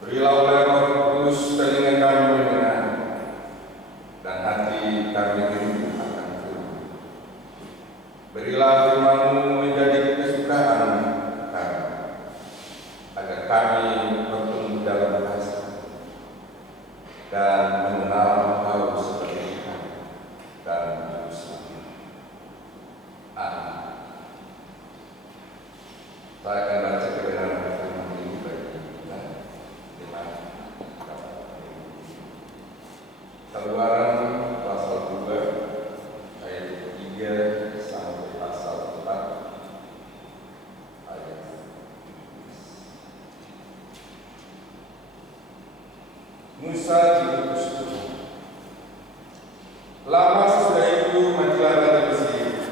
Berilah oleh Roh Kudus telinga kami mendengar dan hati kami rindu akan firman. Berilah firman-Mu menjadi kesukaan kami, agar kami bertumbuh dalam kasih dan mengenal Kau seperti Tuhan dan Juru Selamat. Amin. Saya akan baca kebenaran firman ini bagi kita. Keluaran pasal 2 ayat 3 sampai pasal 4 ayat 11. Musa diutus Tuhan. Lama sesudah itu matilah raja Mesir,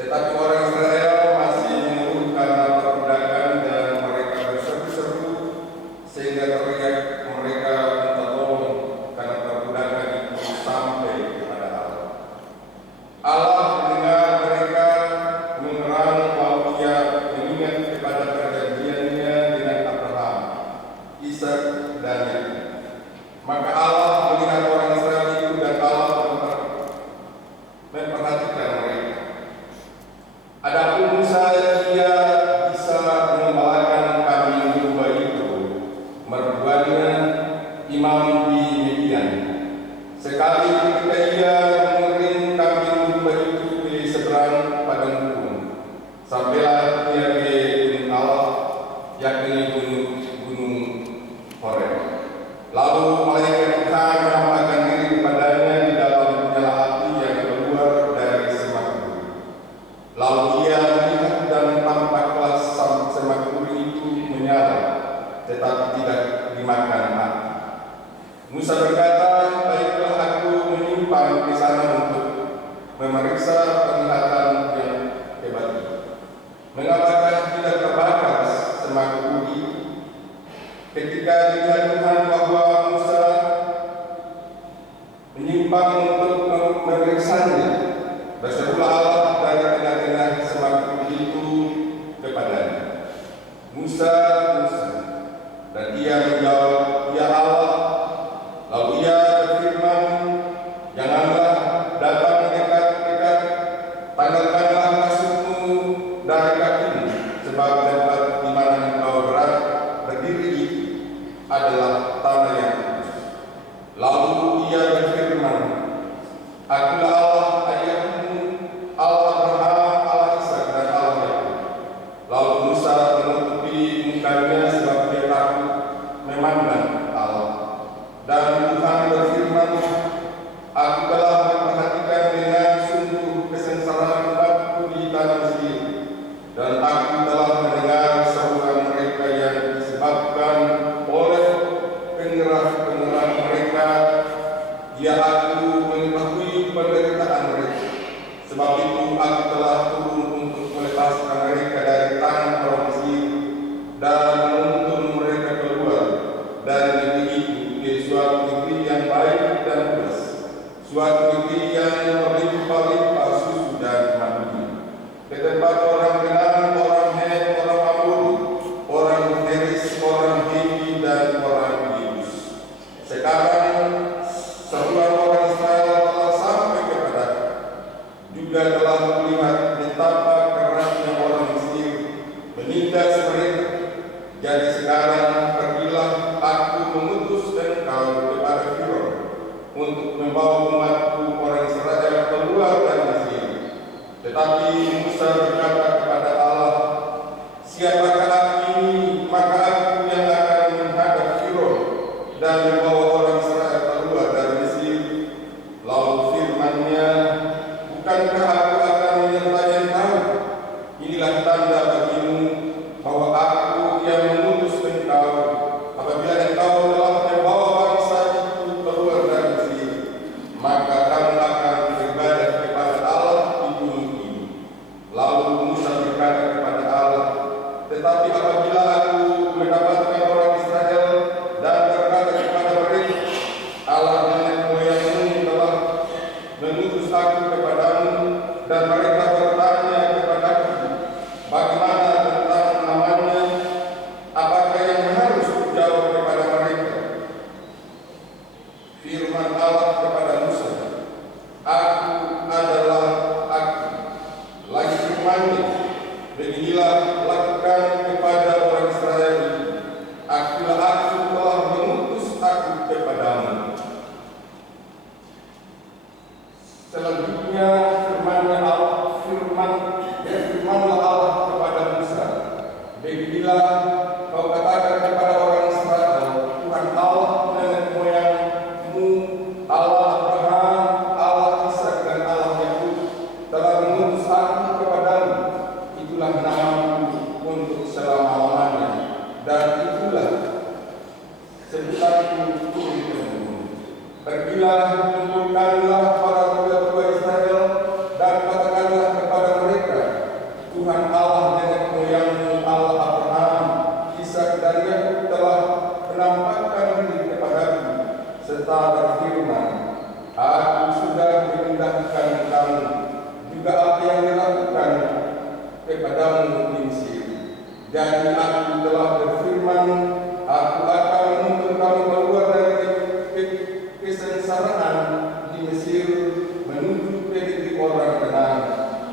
tetapi orang Israel masih mengeluh karena perbudakan dan mereka berseru-seru sehingga teriak mereka minta tolong karena perbudakan itu sampai kepada Allah. Allah mendengar mereka mengerang lalu Ia mengingat kepada perjanjiannya dengan Abraham, Ishak dan Yakub. Maka Allah melihat orang Israel itu dan Allah memperhatikan mereka. Adapun Musa, ia bisa mengembalakan kambing domba itu, mertuanya imam di Midian. Sekali ketika ia mengiring kambing domba itu di seberang padang gurun, sampailah ia ke gunung Allah, yakni gunung Horeb. Lalu malaikat Tuhan menampakkan diri kepadanya di dalam nyala api yang keluar dari semak duri. Lalu ia melihat dan tampaklah semak duri itu menyala, tetapi tidak dimakan api. Musa berkata, baiklah aku menyimpang di sana untuk memeriksa penglihatan yang hebat itu. Mengapakah tidak terbakar semak duri? Ketika dilihat Tuhan bahwa Musa menyimpang untuk memeriksanya, berserulah Allah dari tengah-tengah semak duri itu kepadanya, Musa, Musa. Dan ia menjawab, ya Allah. Lalu ia berfirman, janganlah datang dekat-dekat, tanggalkanlah maksudmu dari kakimu, sebab tempat di mana engkau berdiri itu adalah tanah yang kudus. Lalu ia berfirman, akulah Allah ayahmu, Allah Abraham, Allah Ishak dan Allah Yakub. Lalu Musa menutupi mukanya sebab dia takut memandang Allah. Dan Tuhan berfirman, aku telah memperhatikan dengan sungguh kesengsaraan umatku di tanah Mesir, dan aku telah mendengar seruan mereka yang disebabkan oleh pengerah-pengerah mereka. Ya, aku mengetahui penderitaan mereka. Sebab itu aku telah turun untuk melepaskan mereka dari tangan orang Mesir dan menuntun mereka keluar dari negeri itu ke suatu negeri yang baik dan luas, suatu negeri yang berlimpah-limpah susu dan madunya, ke tempat orang Kenaan, orang Het, orang Amori, orang Feris, orang Hivi dan orang Yebus. Sekarang seruan orang Israel telah sampai kepadaku, juga telah melihat betapa kerasnya orang Mesir menindas mereka. Jadi sekarang pergilah, aku mengutus engkau kepada Firaun untuk membawa umatku orang Israel keluar dari Mesir. Tetapi Musa berkata kepada Allah, siapakah aku ini, maka aku yang akan menghadap Firaun dan membawa orang Israel keluar dari Mesir. Lalu firman-Nya, bukankah aku akan menyertai engkau? Inilah tanda bagimu bahwa aku yang mengutus engkau, apabila engkau telah membawa bangsa itu keluar dari Mesir, maka kamu akan beribadah kepada Allah di gunung ini. Lalu Musa berkata kepada Allah, tetapi apabila aku mendapatkan orang Israel dan berkata kepada sebutanku turun-temurun. Pergilah, kumpulkanlah para tua-tua Israel dan katakanlah kepada mereka, Tuhan Allah nenek moyangmu Allah Abraham, Ishak dan Yakub telah menampakkan diri kepadaku serta berfirman, Aku sudah memindahkan kamu juga apa yang dilakukan kepadamu di Mesir. Jadi aku telah berfirman, aku akan menuntun kamu keluar dari kesengsaraan di Mesir menuju ke negeri orang Kanaan,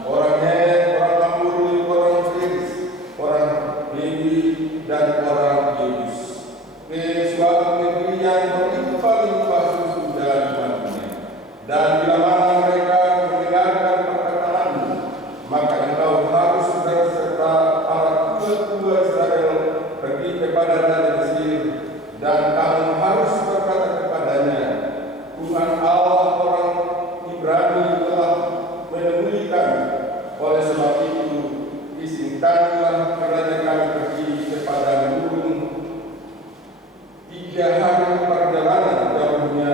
orang Het, orang Amori, orang Feris, orang Lewi dan orang Yebus, ke suatu negeri yang berlimpah-limpah susu dan madunya. Dan bila mana mereka mendengarkan perkataanmu, maka engkau harus berserta para tua-tua Israel pergi kepada Raja Mesir, dan kamu harus berkata kepadanya, Tuhan Allah orang Ibrani telah menemui kami. Oleh sebab itu, izinkanlah kerana kami pergi kepada gurun 3 hari perjalanan jauhnya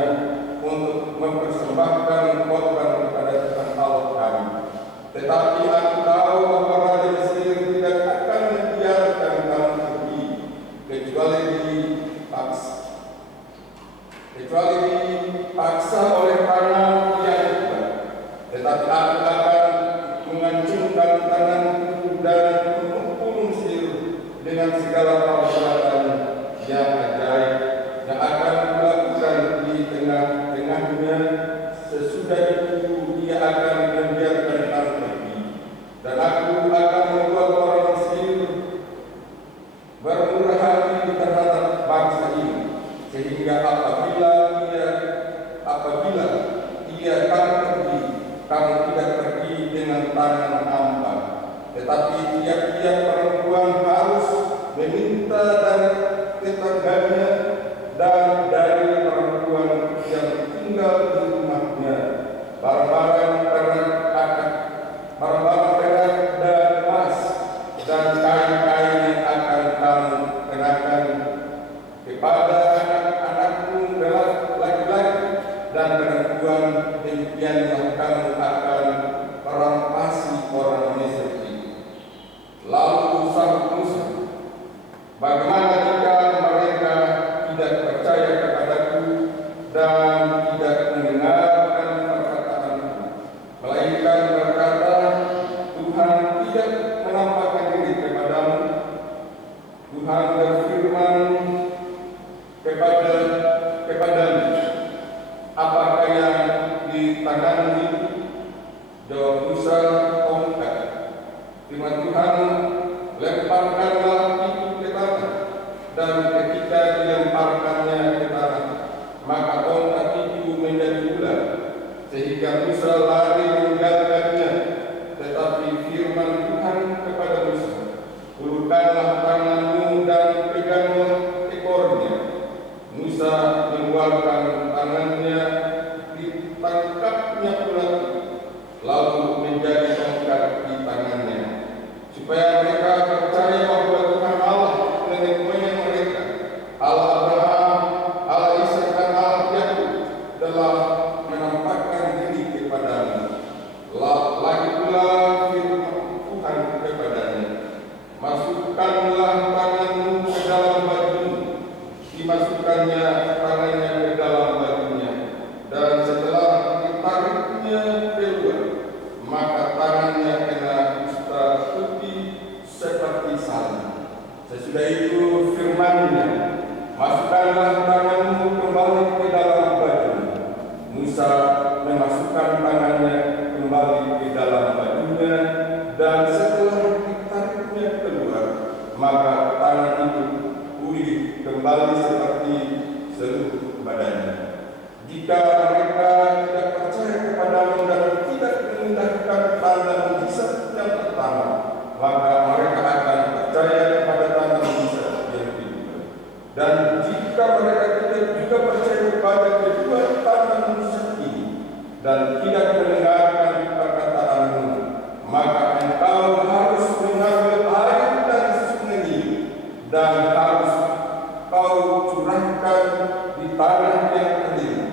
untuk mempersembahkan korban kepada Tuhan Allah kami. Tetapi aku tahu bahwa Raja Mesir tidak akan membiarkan kamu pergi kecuali dipaksa oleh tangan yang kuat. Tetapi aku akan mengacungkan tanganku dan menghukum Mesir dengan segala perbuatan yang ajaib yang akan dilakukan di tengah-tengahnya. Sesudah itu dia akan membiarkan kamu pergi, dan aku akan membuat orang Mesir bermurah hati terhadap bangsa ini, sehingga apabila ia kamu pergi, kamu tidak pergi dengan tangan hampa, tetapi tiap-tiap perempuan harus meminta dari tetangganya dan dari perempuan yang tinggal di rumahnya barang-barang perak dan emas dan kain-kain yang akan kamu kenakan kepada anak-anakmu laki-laki dan perempuan. Demikianlah kamu akan merampasi orang Mesir itu. Lalu sahut Musa, bagaimana jika mereka tidak percaya kepadaku dan tidak mendengarkan perkataanku, melainkan berkata, Tuhan tidak menampakkan diri kepadamu. Tuhan berfirman kepadamu, apakah yang di tanganmu itu? Jawab Musa, tongkat. Firman Tuhan, lemparkanlah itu ke tanah. Dan ketika dilemparkannya ke tanah, maka tongkat itu menjadi ular, sehingga Musa lari meninggalkannya. Tetapi firman Tuhan kepada Musa, ulurkanlah tanganmu dan peganglah ekornya. Musa mengeluarkan tangannya, ditangkapnya ular, lalu menjadi tongkat di tangannya, supaya mereka percaya bahwa Tuhan Allah nenek moyang mereka, Allah Abraham, Allah Ishak dan Allah Yakub telah menampakkan diri kepadanya. Lagi pula firman Tuhan kepadanya, masukkanlah tanganmu ke dalam bajumu. Dimasukkannya tangannya ke dalam bajunya, dan setelah ditariknya keluar, maka tangannya kena kusta putih seperti salju. Sesudah itu firman-Nya, masukkanlah tanganmu kembali ke dalam bajunya. Musa memasukkan tangannya kembali ke dalam bajunya, dan setelah ditariknya keluar, maka tangan itu pulih kembali seperti seluruh badannya. Jika mereka tidak percaya kepadamu dan tidak mengindahkan tanda mujizat yang pertama, maka mereka akan percaya kepada tanda mujizat yang kedua. Dan jika mereka tidak juga percaya kepada kedua tanda mujizat ini dan tidak mendengarkan perkataanmu, maka engkau harus mengambil air dari sungai Nil dan harus kau curahkan kuletakkan di tanah yang kering,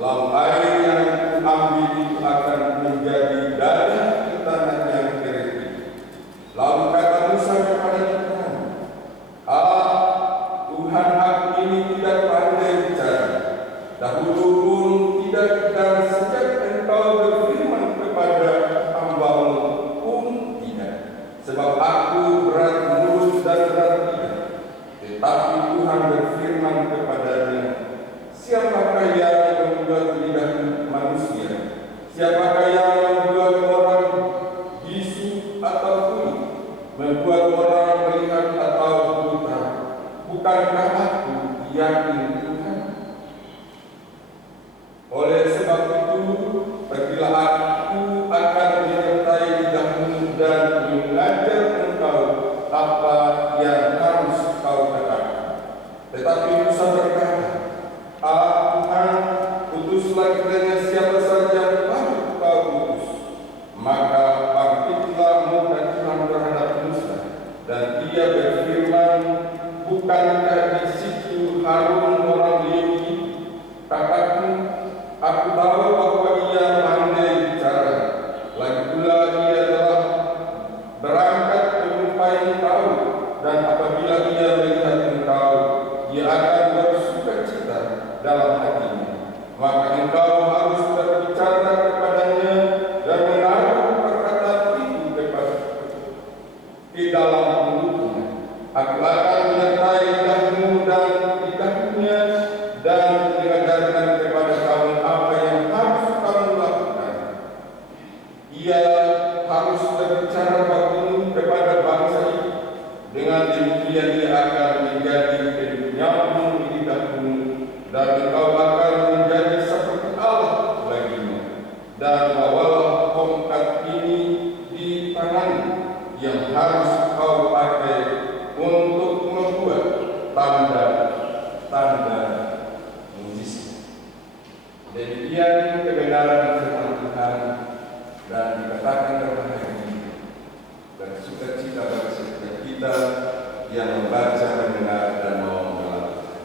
lalu air yang kuambil itu akan menjadi darah di tanah yang kering itu. Lalu kata Musa kepada Tuhan, Tuhan, aku ini tidak pandai bicara, dahulu pun tidak, dan sejak Engkau berfirman kepada hamba-Mu pun tidak, sebab aku berat mulut dan berat lidah. Tetapi Tuhan berfirman kepadanya, siapakah yang membuat lidah manusia? Siapakah yang membuat orang bisu atau tuli, membuat orang melihat atau buta? Bukankah aku yakin Tuhan? Oleh sebab itu, pergilah, aku akan menyertai lidahmu dan mengajar engkau apa yang harus kau katakan. Tetapi Musa berkata, Tuhan, utuslah kiranya siapa saja baru kau utus. Maka bangkitlah muka Tuhan terhadap Musa, dan dia berfirman, bukankah di situ Harun orang Lewi, kakakku? Aku tahu bahwa ia pandai bicara. Lagi pula ia telah berangkat menjumpai engkau, dan apabila ia melihat engkau, ia akan bersukacita dalam hatinya. Maka engkau harus berbicara kepadanya dan menaruh perkataan itu di dalam mulutnya. Aku akan menyertai lidahmu dan lidahnya, dan mengajarkan kepada kamu apa yang harus kamu lakukan. Ia harus berbicara bagimu kepada bangsa itu. Dengan demikian ia akan menjadi penyambung di lidahmu, dan engkau akan menjadi seperti Allah baginya. Dan bawalah tongkat ini di tanganmu, yang harus kau pakai untuk membuat tanda-tanda mujizat. Demikian kebenaran firman Tuhan, dan dikatakan kepada kita, dan sukacita bagi setiap kita yang membaca, mendengar, dan mau melakukan.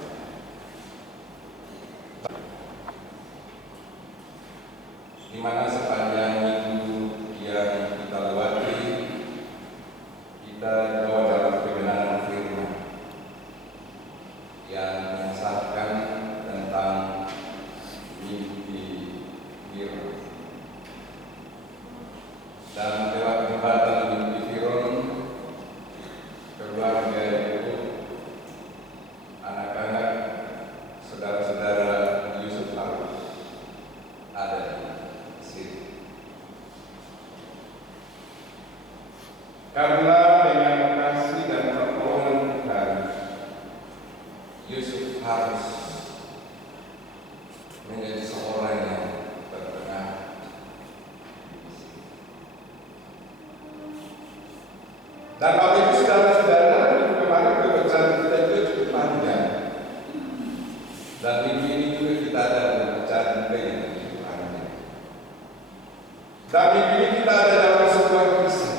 Di mana sepanjang minggu yang kita lewati, kita bawa dalam kebenaran firman yang mengisahkan tentang mimpi Firaun. Dan lewat jembatan mimpi Firaun, keluarga itu, anak-anak, saudara-saudara Yusuf harus ada di sini. Karena dengan kasih dan pertolongan Tuhan, Yusuf harus menjadi seorang yang terkenal. Dan Bapak Ibu saudara-saudara, kemarin pembacaan kita juga cukup panjang. Dan minggu ini juga kita ada pembacaan juga yang cukup panjang. Dan minggu ini kita ada dalam sebuah kisah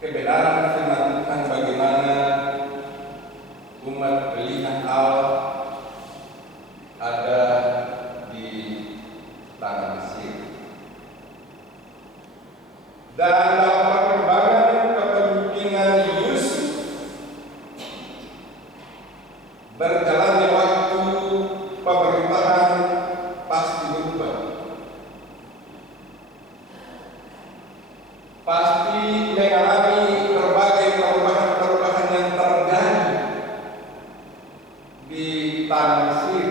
kebenaran firman Tuhan, bagaimana umat pilihan Allah ada di tanah Mesir. Dan dalam perkembangan kepemimpinan Yusuf, berjalannya waktu, pemerintahan pasti berubah. Pasti mengalami berbagai perubahan-perubahan yang terjadi di tanah Mesir.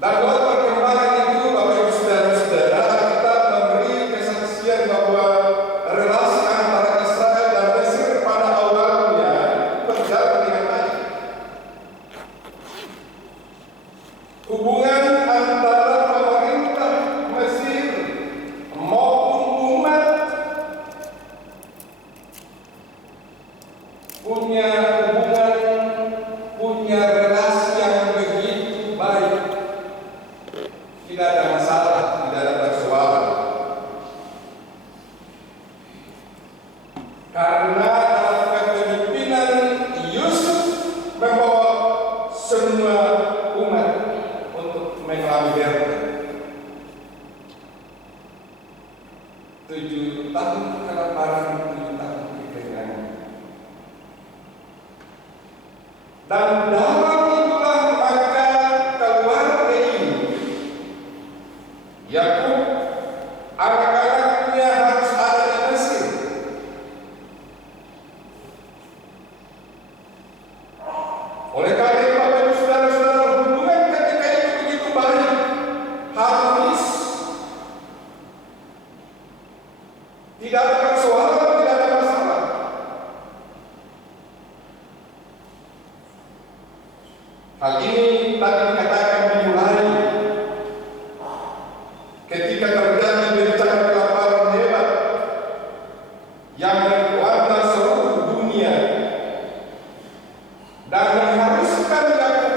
Dan buat perkembangan itu, Bapak Ibu saudara-saudara, kita memberi kesaksian bahwa relasi antara Israel dan Mesir pada awalnya berjalan dengan baik. Hubungan antara pemerintah Mesir maupun umat punya hubungan, punya relasi yang begitu baik. Tidak ada masalah, tidak ada persoalan. Karena dalam kepemimpinan Dan dalam itulah maka keluarga ini, Yakub, anak-anaknya harus ada di Mesir. Oleh karena itu, Bapak Ibu Saudara-saudara, hubungan ketika itu begitu baik, harmonis, tidak ada persoalan, tidak ada masalah. Hal ini tadi dikatakan dimulai ketika terjadi bencana kelaparan hebat yang melanda seluruh dunia dan mengharuskan Yakub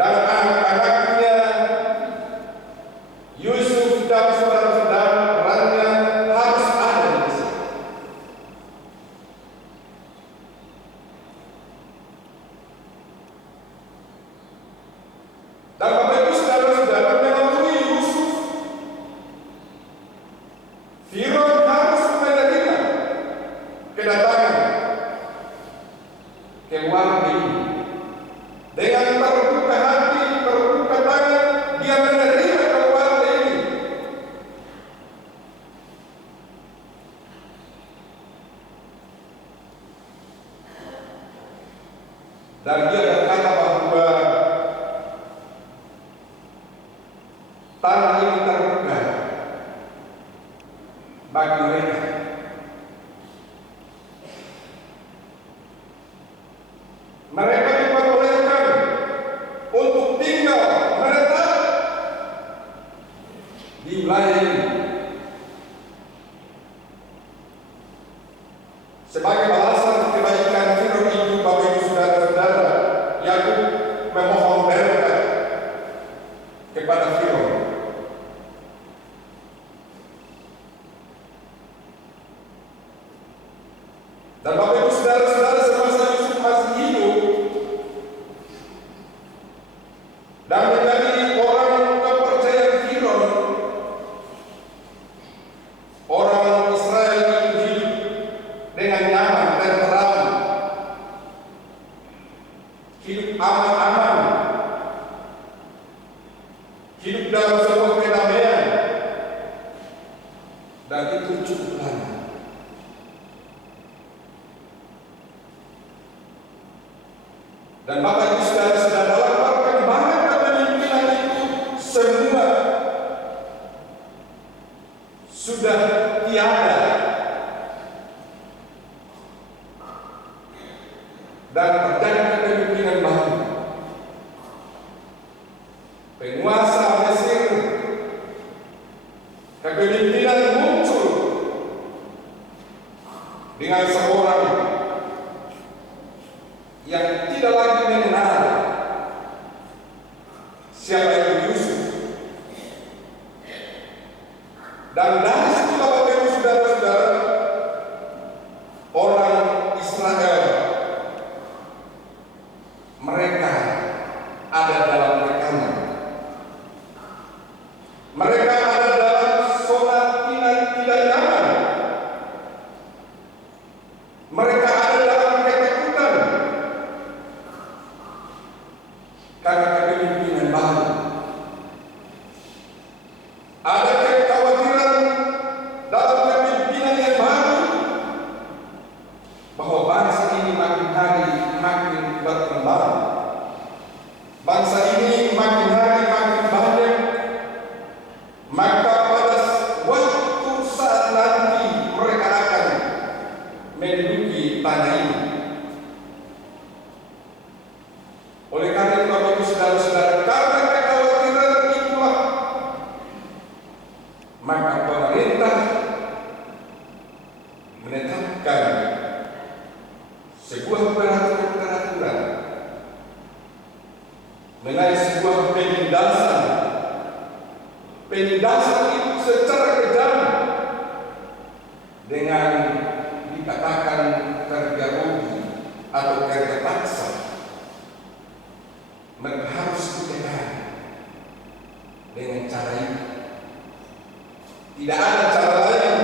dan anak-anaknya, Yusuf dan saudara-saudaranya harus ada di Mesir. Dan Bapak Ibu Saudara-saudara, melalui Yusuf, Firaun harus menerima kedatangan keluarga ini. Dengan terbuka hati, terbuka tangan, dia menerima keluarga ini. Dan dia berkata bahwa tanah ini terbuka bagi mereka. Mereka diperbolehkan untuk tinggal menetap di wilayah ini. Sebagai balasan kebaikan Firaun itu, Bapak Ibu Saudara-saudara, Yakub memohon berkat kepada Firaun. Dan Bapak Ibu Saudara-saudara, semasa Yusuf masih hidup dan menjadi orang kepercayaan Firaun, orang Israel itu hidup dengan nyaman dan tenang, hidup aman-aman, hidup dalam sebuah kedamaian, dan itu cukup lama. Dan Bapak Ibu Saudara-saudara, dalam perkembangan kepemimpinan itu semua sudah tiada, dan terjadi kepemimpinan baru. Penguasa Mesir, kepemimpinan muncul dengan seorang yang tidak lagi mengenal siapa itu Yusuf. Dan dari situ, Bapak Ibu Saudara-saudara, orang Israel, mereka ada dalam rekaman. Mereka ada dalam zona tidak nyaman. Mereka ada dalam ketakutan karena kepemimpinan baru. Ada kekhawatiran dalam kepemimpinan yang baru bahwa bangsa ini makin hari makin berkembang. Bangsa ini makin hari makin banyak. Maka pada waktu saat nanti mereka akan menduduki tanah ini. Oleh karena itu, Bapak Ibu Saudara-saudara, karena kekhawatiran itulah, maka pemerintah menetapkan sebuah peraturan mengenai sebuah penindasan. Penindasan itu secara kejam dengan dikatakan kerja rugi atau kerja paksa. Mereka harus ditekan dengan cara ini. Tidak ada cara lain,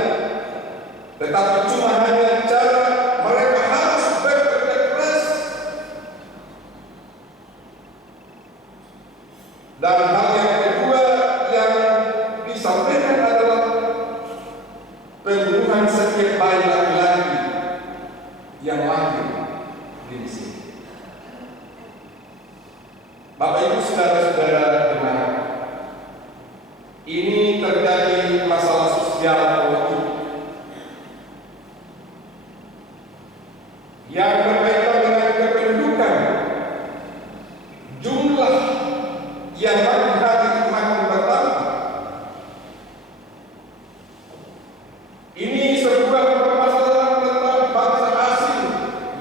tetapi cuma hanya cara mereka harus bekerja keras hadir di sini. Bapak Ibu saudara-saudara jemaat, ini terjadi masalah sosial politik yang berkaitan dengan kependudukan, jumlah yang makin hari makin bertambah. Ini sebuah permasalahan tentang bangsa asing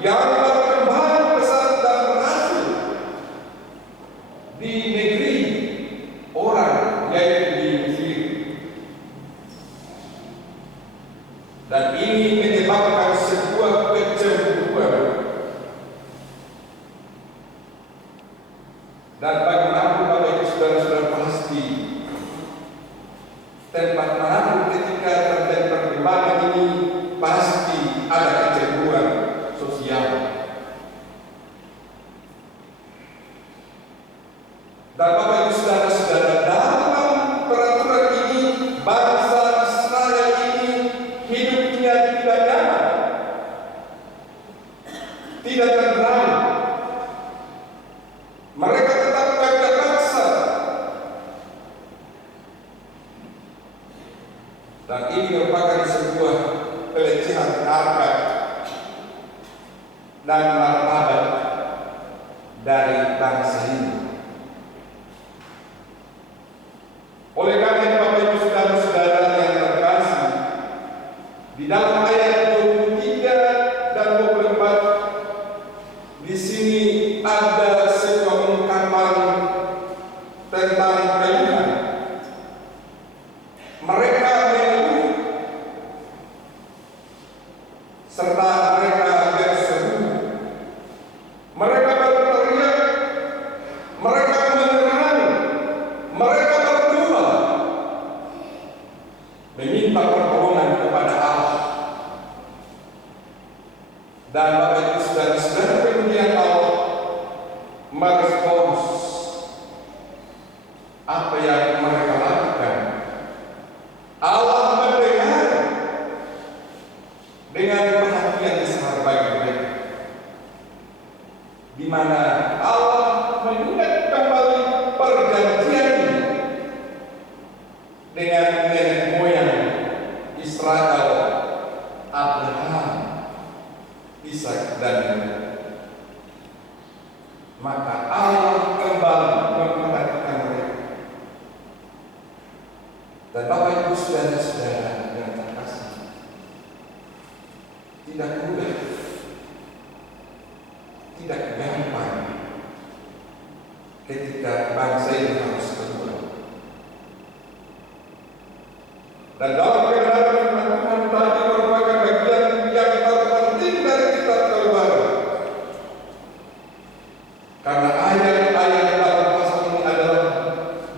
yang berkembang besar dan berhasil di negeri orang, yaitu di Mesir. Dan ini menyebabkan sebuah kecemburuan. Dan bagaimanapun Bapak Ibu saudara-saudara pasti tempat manapun ketika terjadi perkembangan ini pasti ada kecemburuan sosial. Dan Bapak Ibu saudara-saudara, dalam peraturan ini bangsa Israel ini hidupnya tidak nyaman, tidak tenang. Mereka tetap kerja paksa, dan ini merupakan sebuah pelecehan harkat dan martabat dari bangsa ini. Oleh karena itu Bapak Ibu saudara-saudara yang terkasih, di dalam ayat 23 dan 24 di sini ada sebuah ungkapan tentang keluhan. Mereka mengeluh serta mereka berseru, mereka berteriak, mereka mengerang, mereka berdoa, meminta pertolongan kepada Allah. Dan Bapak Ibu saudara-saudara, kemudian Allah merespons apa yang mereka lakukan. Allah mendengar dengan perhatian besar bagi mereka, di mana Allah mengingat kembali perjanjian dengan nenek moyang Israel, Abraham, Ishak dan Yakub. Maka Allah kembali memperhatikan mereka. Dan Bapak Ibu saudara-saudara yang terkasih, tidak mudah, tidak gampang ketika bangsa ini harus keluar. Dan dalam kebenaran firman Tuhan tadi merupakan bagian yang terpenting dari kita keluar. Karena ayat-ayat dalam pasal ini adalah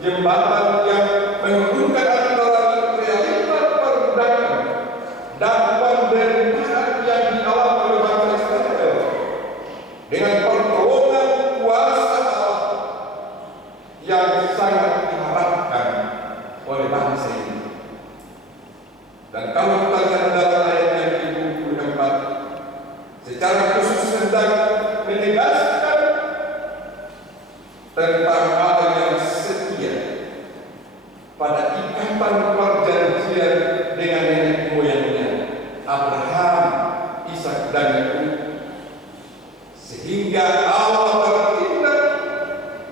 jembatan yang menghubungkan antara realitas perbudakan dan penderitaan yang dialami oleh bangsa Israel dengan pertolongan kuasa Allah yang sangat diharapkan oleh bangsa ini. Dan kalau kita lihat dalam ayat yang ke-24, secara khusus sedang menegaskan tentang Allah yang setia pada ikatan perjanjian dengan nenek moyangnya Abraham, Ishak dan Yakub, sehingga Allah bertindak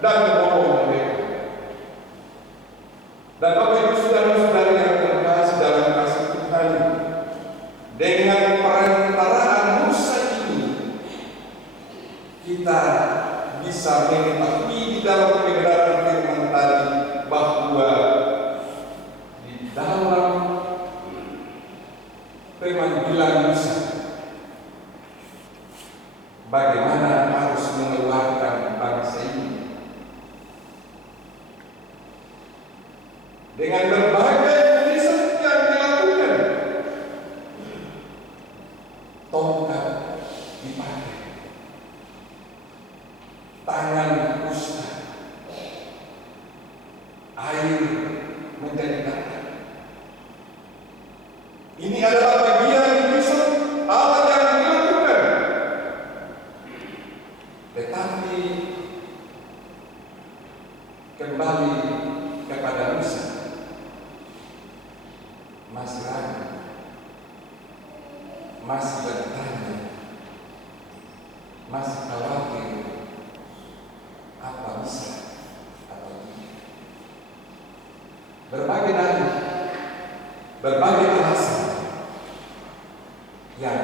dan menolong mereka. Dan Bapak Ibu saudara-saudara yang terkasih dalam kasih Tuhan, dengan perantaraan Musa ini kita bisa mengetahui di dalam kebenaran firman tadi bahwa di dalam pemanggilan Musa bagaimana harus mengeluarkan bangsa ini dengan berbagai mujizat yang dilakukan. Tongkat dipakai, tangan kusta, air menjadi darah. Ini adalah bagian mujizat Allah yang dilakukan masih khawatir apa bisa atau tidak. Berbagai dalih, berbagai alasan yang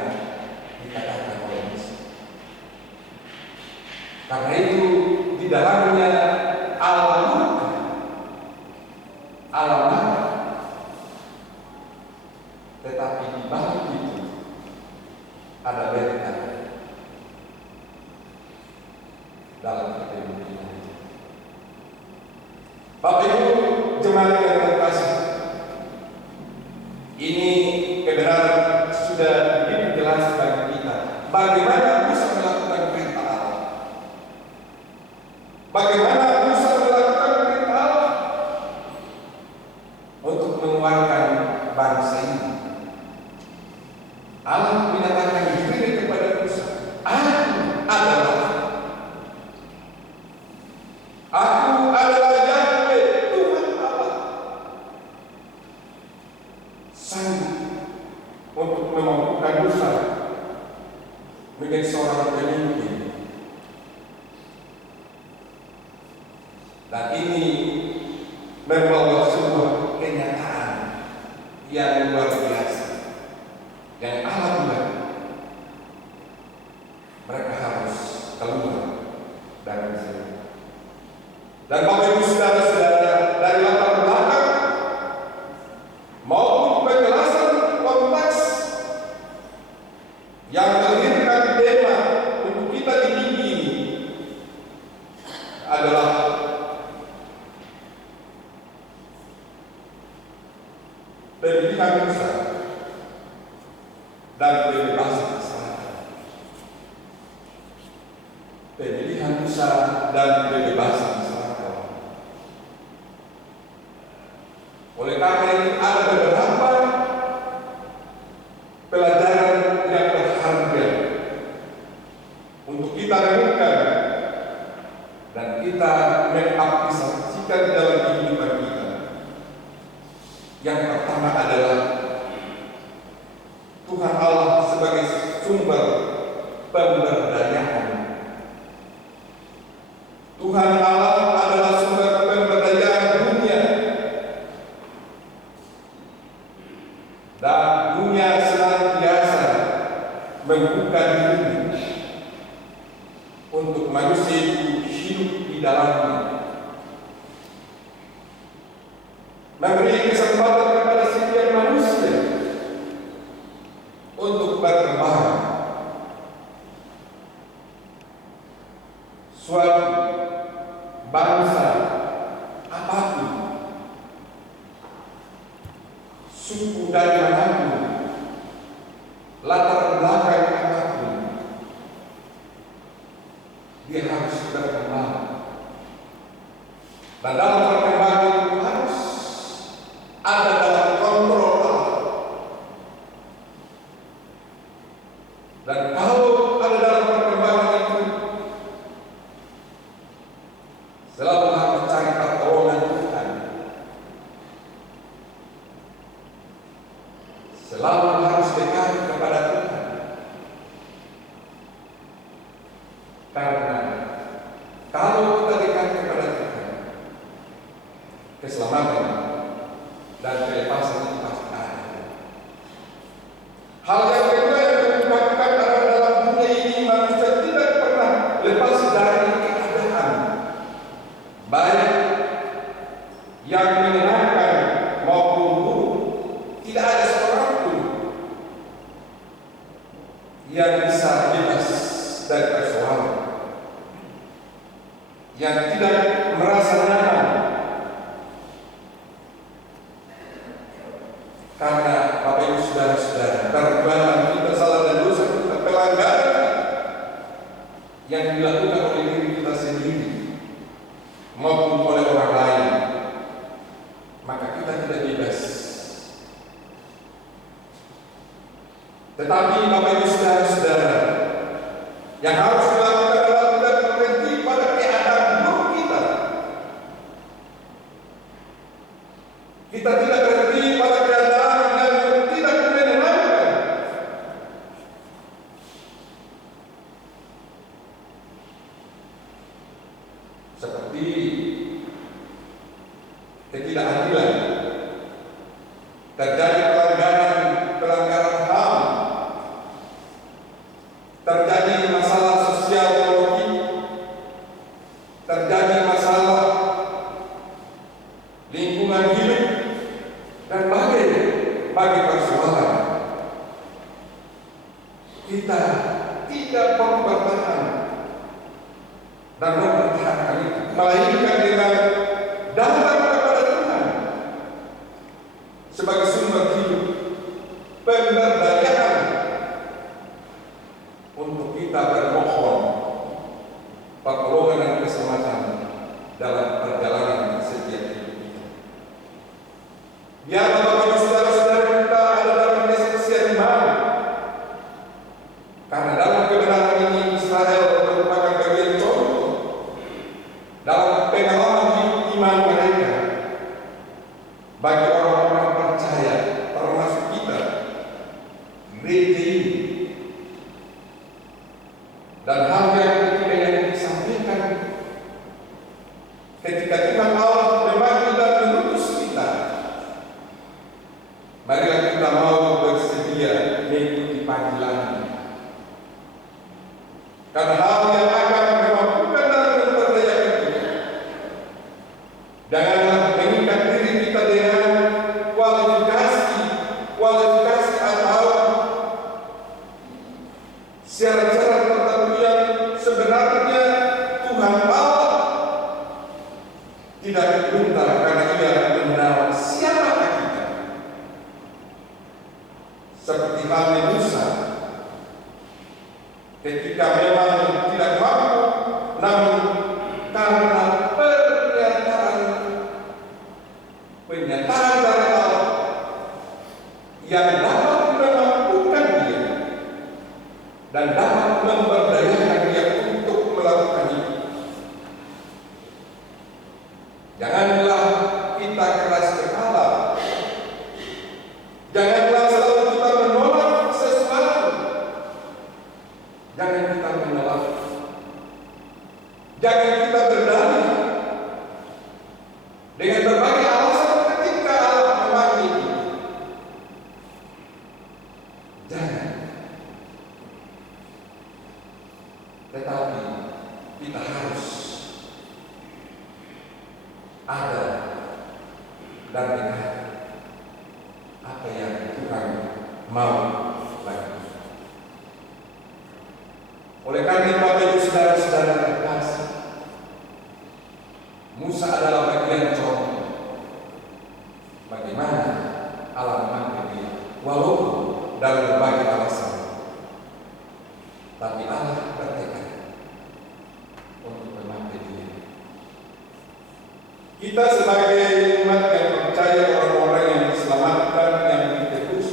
dikatakan oleh Musa. Karena itu di dalamnya alam tetapi di balik itu ada berkat dalam kepemimpinan itu. Bapak Ibu jemaat yang terkasih, ini kebenaran sudah begitu jelas bagi kita. Bagaimana Musa melakukan perintah Allah? Bagaimana Musa melakukan perintah Allah untuk mengeluarkan bangsa ini? Allah menyatakan diri kepada Musa, Aku adalah Yahweh, Tuhan Allah, sanggup untuk memampukan Musa menjadi seorang pemimpin. Dan ini membawa sebuah kenyataan yang luar biasa yang Allah buat. Mereka harus keluar dari sini. Dan Bapak Ibu saudara-saudara, dari latar belakang maupun penjelasan konteks yang melahirkan tema untuk kita dididik ini adalah pendidikan Musa dan kebebasan masyarakat. Pemilihan Musa dan kebebasan masyarakat. Oleh karena itu ada beberapa pelajaran yang berharga untuk kita renungkan dan kita mengaplikasikan dalam kehidupan kita. Yang pertama adalah Tuhan Allah sebagai sumber pemberdayaan. Tuhan Allah adalah sumber pemberdayaan dunia, dan dunia senantiasa membuka diri untuk manusia itu hidup di dalamnya, memberi kesempatan kepada setiap manusia untuk berkembang. Suatu bangsa apapun, suku dari manapun, latar belakang apapun, dia harus berkembang. Dan dalam perkembangan itu harus ada dalam kontrol Allah. Dan kalau ada dalam perkembangan itu, selalu harus cari pertolongan Tuhan. Selalu harus dekat kepada Tuhan. Karena kalau kita dekat kepada Tuhan, keselamatan dan kebebasan itu pasti ada. Hal yang kedua yang menyebabkan ada dalam dunia ini, manusia tidak pernah lepas dari keadaan, baik yang menyenangkan maupun buruk. Tidak ada seorang pun yang bisa bebas dari persoalan, yang tidak merasa nyaman. Karena Bapak Ibu saudara-saudara, perbuatan kita, salah dan dosa kita, pelanggaran yang dilakukan oleh diri kita sendiri maupun oleh orang lain, maka kita tidak bebas. Tetapi Bapak Ibu saudara-saudara, yang harus dilakukan adalah tidak berhenti pada keadaan buruk kita. Kita tidak berhenti pada keadaan yang tidak menyenangkan. seperti ketidakadilan, terjadi pelanggaran HAM, terjadi masalah sosial politik, terjadi masalah lingkungan hidup, dan bagi persoalan. Kita tidak perlu bertahan dan mempertahankan itu, melainkan dengan datang kepada Tuhan sebagai sumber hidup, pemberdayaan untuk kita bermohon pertolongan dan keselamatan dalam perjalanan setiap hidup kita. Biarlah Bapak Ibu saudara-saudara kita ada dalam kesaksian iman, karena dalam kebenaran ini Israel merupakan bagian contoh dalam pengalaman hidup iman mereka bagi orang-orang percaya, termasuk kita, gereja ini. Dan hal yang ketiga yang disampaikan, ketika Tuhan Allah memanggil dan mengutus kita, marilah kita mau bersedia mengikuti panggilan. Karena hal yang akan memampukan dan memperdayakan kita, janganlah mengikat diri kita dengan kualifikasi atau syarat-syarat tertentu yang sebenarnya Tuhan Allah tidak diminta, karena Ia mengenal siapakah kita. Seperti halnya Musa, ketika memang tidak mampu, namun karena pernyataan dari Allah yang dapat memampukan dia dan dapat memberdayakan dia untuk melakukan itu. Janganlah kita keras kepala, janganlah selalu kita menolak sesuatu, jangan kita menolak, jangan kita berdalih dengan berbagai alasan ketika Allah memanggil kita. Jangan. Tetapi kita harus ada dan dengar apa yang Tuhan mau lakukan. Oleh karena itu, Bapak Ibu saudara-saudara terkasih, Musa adalah bagian contoh bagaimana Allah memanggil dia, walaupun dalam berbagai alasan, tapi Allah bertekad untuk memanggil dia. Kita sebagai umat yang percaya, orang-orang yang diselamatkan, yang ditebus,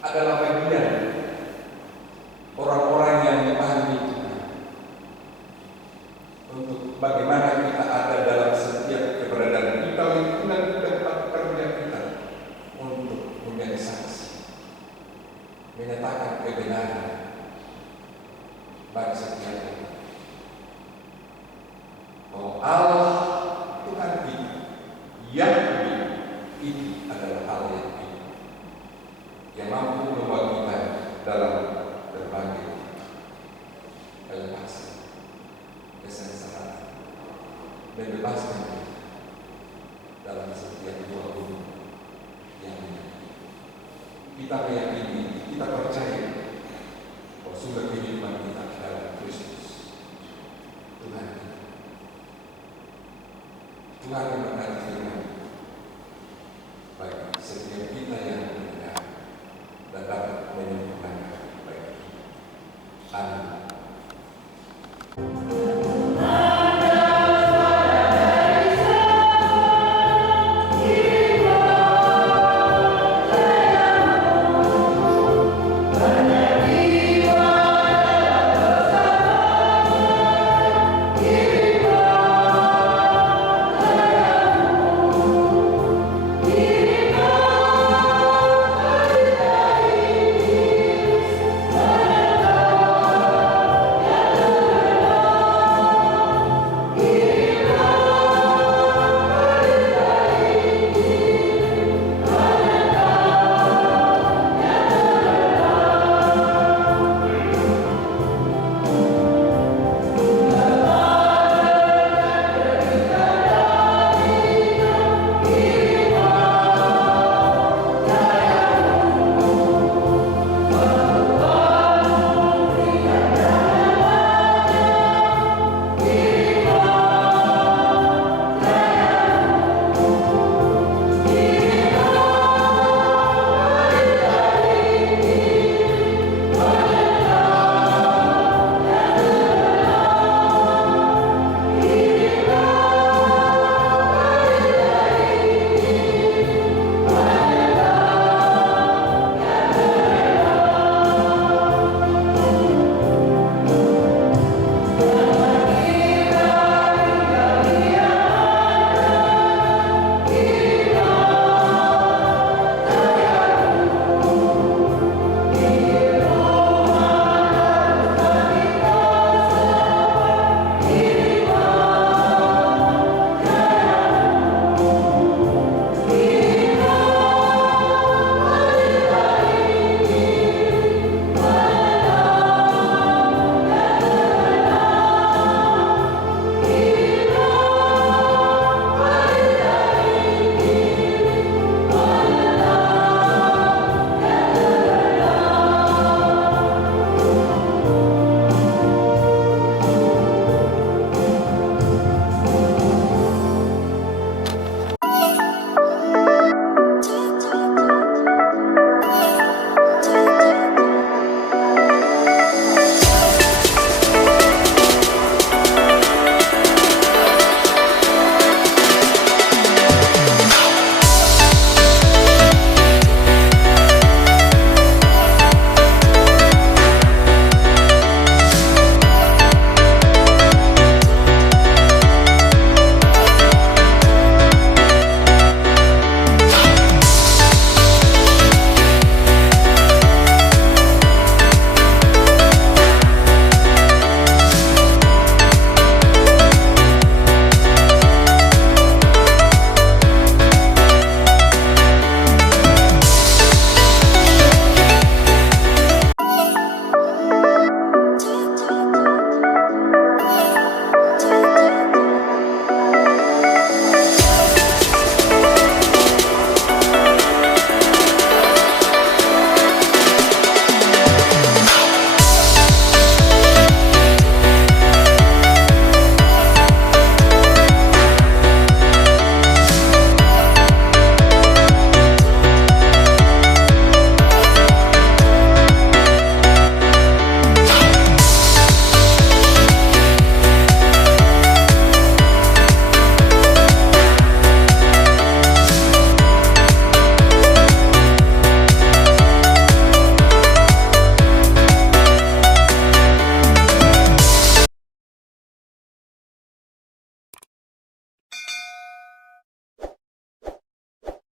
adalah bagian orang-orang yang dipanggil Tuhan untuk bagaimana kita ada dalam setiap keberadaan kita, lingkungan tempat kerja kita, untuk menjadi saksi, menyatakan kebenaran bagi setiap kita bahwa Allah Tuhan kita yang hidup, itu adalah hal yang mampu membawa kita dalam berbagai elevasi, kesengsaraan, membebaskan kita dalam setiap buah bumi yang kita meyakini, kita percaya bahwa sumber kehidupan kita adalah Kristus Tuhan kita. Tuhan memberkati firman bagi setiap kita yang mendengar dan dapat menyempurnakan baik. Amin.